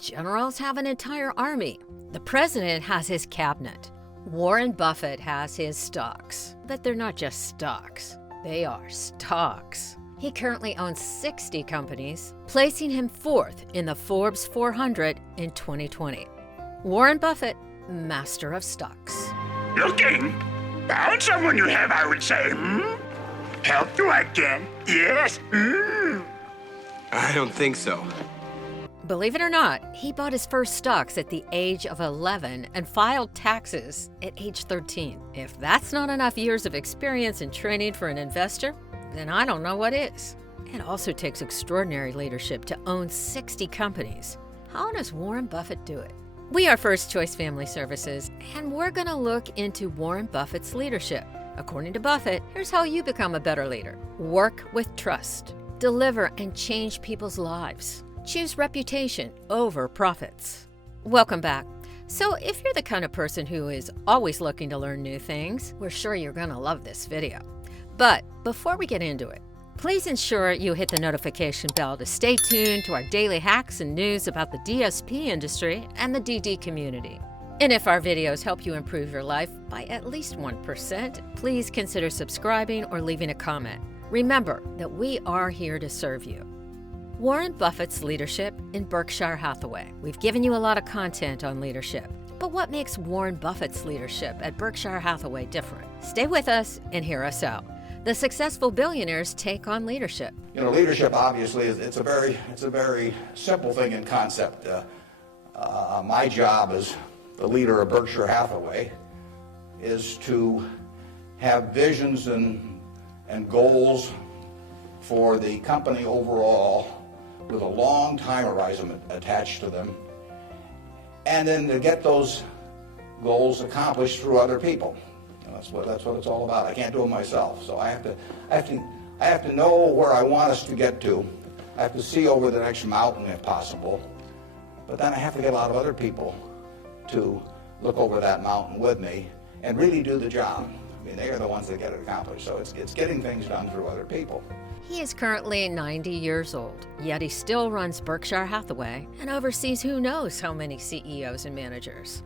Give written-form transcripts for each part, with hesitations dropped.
Generals have an entire army. The president has his cabinet. Warren Buffett has his stocks. But they're not just stocks. They are stocks. He currently owns 60 companies, placing him fourth in the Forbes 400 in 2020. Warren Buffett, master of stocks. Looking? Found someone you have, I would say. Help you I can. Yes. I don't think so. Believe it or not, he bought his first stocks at the age of 11 and filed taxes at age 13. If that's not enough years of experience and training for an investor, then I don't know what is. It also takes extraordinary leadership to own 60 companies. How does Warren Buffett do it? We are First Choice Family Services, and we're going to look into Warren Buffett's leadership. According to Buffett, here's how you become a better leader. Work with trust. Deliver and change people's lives. Choose reputation over profits. Welcome back. So if you're the kind of person who is always looking to learn new things, we're sure you're going to love this video. But before we get into it, please ensure you hit the notification bell to stay tuned to our daily hacks and news about the DSP industry and the DD community. And if our videos help you improve your life by at least 1%, please consider subscribing or leaving a comment. Remember that we are here to serve you. Warren Buffett's leadership in Berkshire Hathaway. We've given you a lot of content on leadership. But what makes Warren Buffett's leadership at Berkshire Hathaway different? Stay with us and hear us out. The successful billionaires take on leadership. Leadership obviously it's a very simple thing in concept. My job as the leader of Berkshire Hathaway is to have visions and goals for the company overall with a long time horizon attached to them, and then to get those goals accomplished through other people. That's what it's all about. I can't do it myself, so I have to know where I want us to get to. I have to see over the next mountain if possible, but then I have to get a lot of other people to look over that mountain with me and really do the job. I mean, they are the ones that get it accomplished, so it's getting things done through other people. He is currently 90 years old, yet he still runs Berkshire Hathaway and oversees who knows how many CEOs and managers.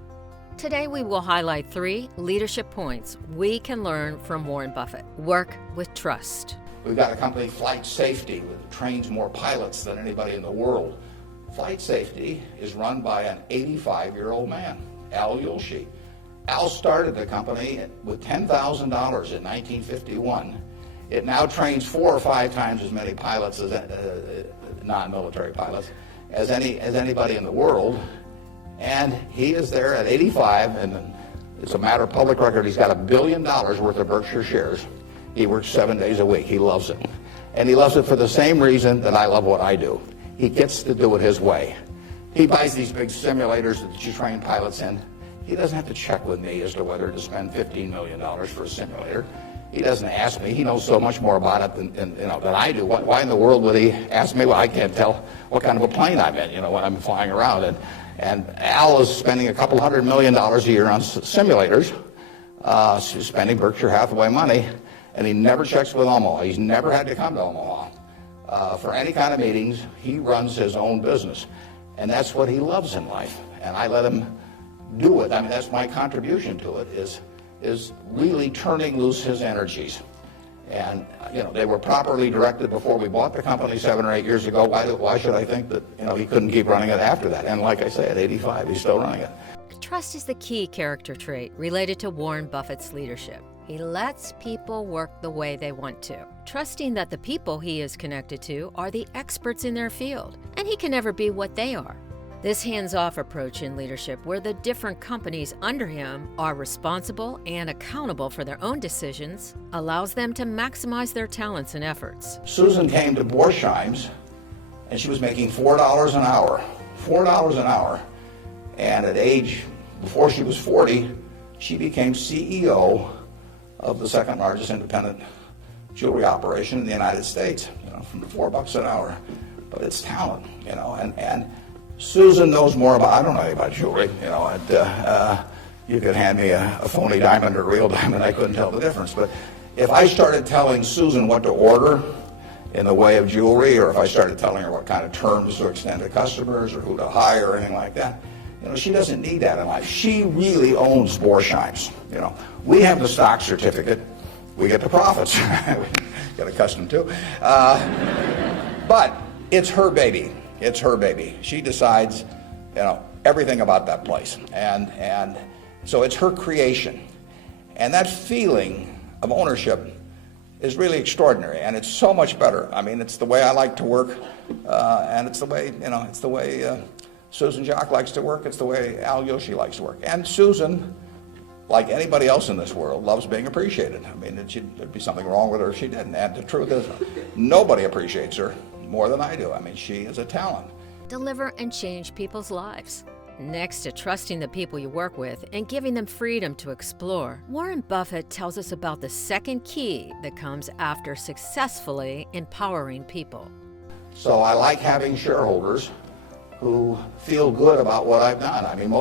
Today we will highlight 3 leadership points we can learn from Warren Buffett. Work with trust. We've got a company, Flight Safety, that trains more pilots than anybody in the world. Flight Safety is run by an 85-year-old man, Al Yulshi. Al started the company with $10,000 in 1951. It now trains 4 or 5 times as many pilots as non-military pilots as anybody in the world, and he is there at 85. And it's a matter of public record. He's got $1 billion worth of Berkshire shares. He works 7 days a week. He loves it, and he loves it for the same reason that I love what I do. He gets to do it his way. He buys these big simulators that you train pilots in. He doesn't have to check with me as to whether to spend $15 million for a simulator. He doesn't ask me. He knows so much more about it than I do. Why in the world would he ask me? Well, I can't tell what kind of a plane I'm in, when I'm flying around. And Al is spending a couple $100 million a year on simulators, spending Berkshire Hathaway money, and he never checks with Omaha. He's never had to come to Omaha for any kind of meetings. He runs his own business, and that's what he loves in life. And I let him do it. I mean, that's my contribution to it, is really turning loose his energies. And they were properly directed before we bought the company 7 or 8 years ago. Why should I think that he couldn't keep running it after that? And like I say, at 85, he's still running it. Trust is the key character trait related to Warren Buffett's leadership. He lets people work the way they want to, trusting that the people he is connected to are the experts in their field, and he can never be what they are. This hands-off approach in leadership, where the different companies under him are responsible and accountable for their own decisions, allows them to maximize their talents and efforts. Susan came to Borsheim's, and she was making $4 an hour. $4 an hour. And at age, before she was 40, she became CEO of the second largest independent jewelry operation in the United States, from $4 an hour. But it's talent, and Susan knows more about, I don't know anything about jewelry, you could hand me a phony diamond or a real diamond, I couldn't tell the difference. But if I started telling Susan what to order in the way of jewelry, or if I started telling her what kind of terms to extend to customers or who to hire or anything like that. You know, she doesn't need that in life. She really owns Borsheims. You know, we have the stock certificate, we get the profits. Get accustomed to. But it's her baby. It's her baby. She decides, you know, everything about that place, and so it's her creation, and that feeling of ownership is really extraordinary, and it's so much better. I mean, it's the way I like to work, and it's the way, you know, it's the way Susan Jock likes to work. It's the way Al Yoshi likes to work. And Susan, like anybody else in this world, loves being appreciated. I mean, there'd be something wrong with her if she didn't. And the truth is, nobody appreciates her more than I do. I mean, she is a talent. Deliver and change people's lives. Next to trusting the people you work with and giving them freedom to explore, Warren Buffett tells us about the second key that comes after successfully empowering people. So I like having shareholders who feel good about what I've done. I mean,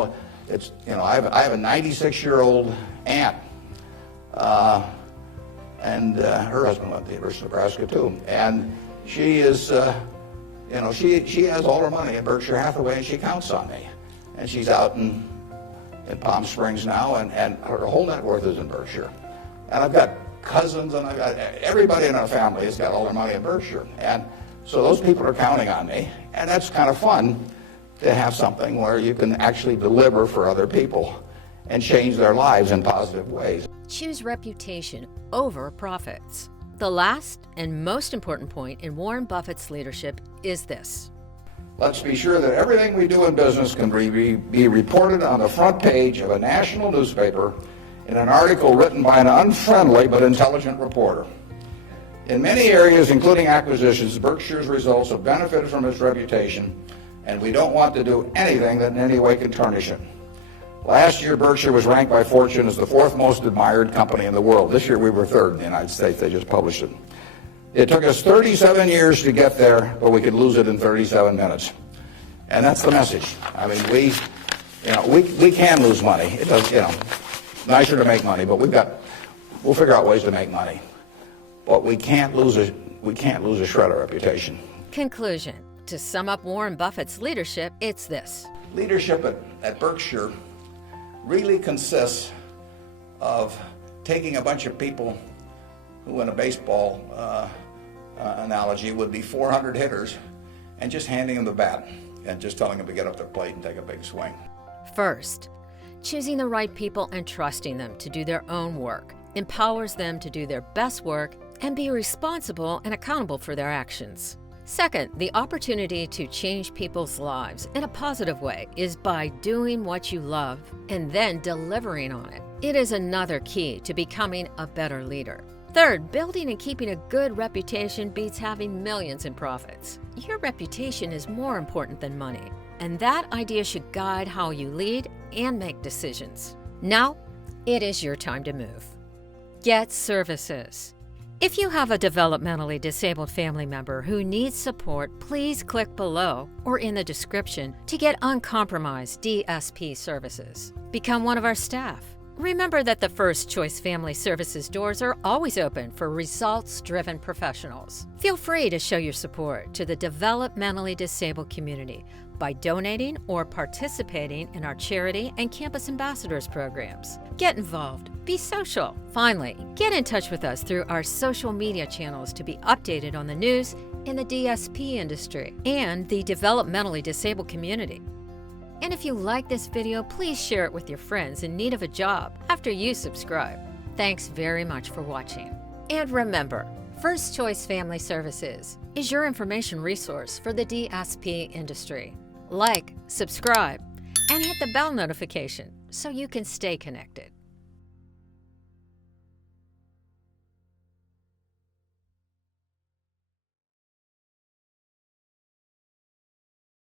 it's, you know, I have a 96-year-old aunt, and her husband went to the University of Nebraska too, and she is, you know, she has all her money in Berkshire Hathaway, and she counts on me. And she's out in Palm Springs now, and her whole net worth is in Berkshire. And I've got cousins, and I've got everybody in our family has got all their money in Berkshire. And so those people are counting on me, and that's kind of fun to have something where you can actually deliver for other people and change their lives in positive ways. Choose reputation over profits. The last and most important point in Warren Buffett's leadership is this. Let's be sure that everything we do in business can be reported on the front page of a national newspaper in an article written by an unfriendly but intelligent reporter. In many areas, including acquisitions, Berkshire's results have benefited from its reputation, and we don't want to do anything that in any way can tarnish it. Last year, Berkshire was ranked by Fortune as the fourth most admired company in the world. This year, we were third in the United States. They just published it. It took us 37 years to get there, but we could lose it in 37 minutes. And that's the message. I mean, we can lose money. It does, you know, nicer to make money, but we'll figure out ways to make money. But we can't lose a shred of reputation. Conclusion. To sum up Warren Buffett's leadership, it's this. Leadership at Berkshire really consists of taking a bunch of people who, in a baseball analogy, would be 400 hitters, and just handing them the bat and just telling them to get up their plate and take a big swing. First, choosing the right people and trusting them to do their own work empowers them to do their best work and be responsible and accountable for their actions. Second, the opportunity to change people's lives in a positive way is by doing what you love and then delivering on it. It is another key to becoming a better leader. Third, building and keeping a good reputation beats having millions in profits. Your reputation is more important than money, and that idea should guide how you lead and make decisions. Now, it is your time to move. Get services. If you have a developmentally disabled family member who needs support, please click below or in the description to get uncompromised DSP services. Become one of our staff. Remember that the First Choice Family Services doors are always open for results-driven professionals. Feel free to show your support to the developmentally disabled community by donating or participating in our charity and campus ambassadors programs. Get involved. Be social. Finally, get in touch with us through our social media channels to be updated on the news in the DSP industry and the developmentally disabled community. And if you like this video, please share it with your friends in need of a job after you subscribe. Thanks very much for watching. And remember, First Choice Family Services is your information resource for the DSP industry. Like, subscribe, and hit the bell notification so you can stay connected.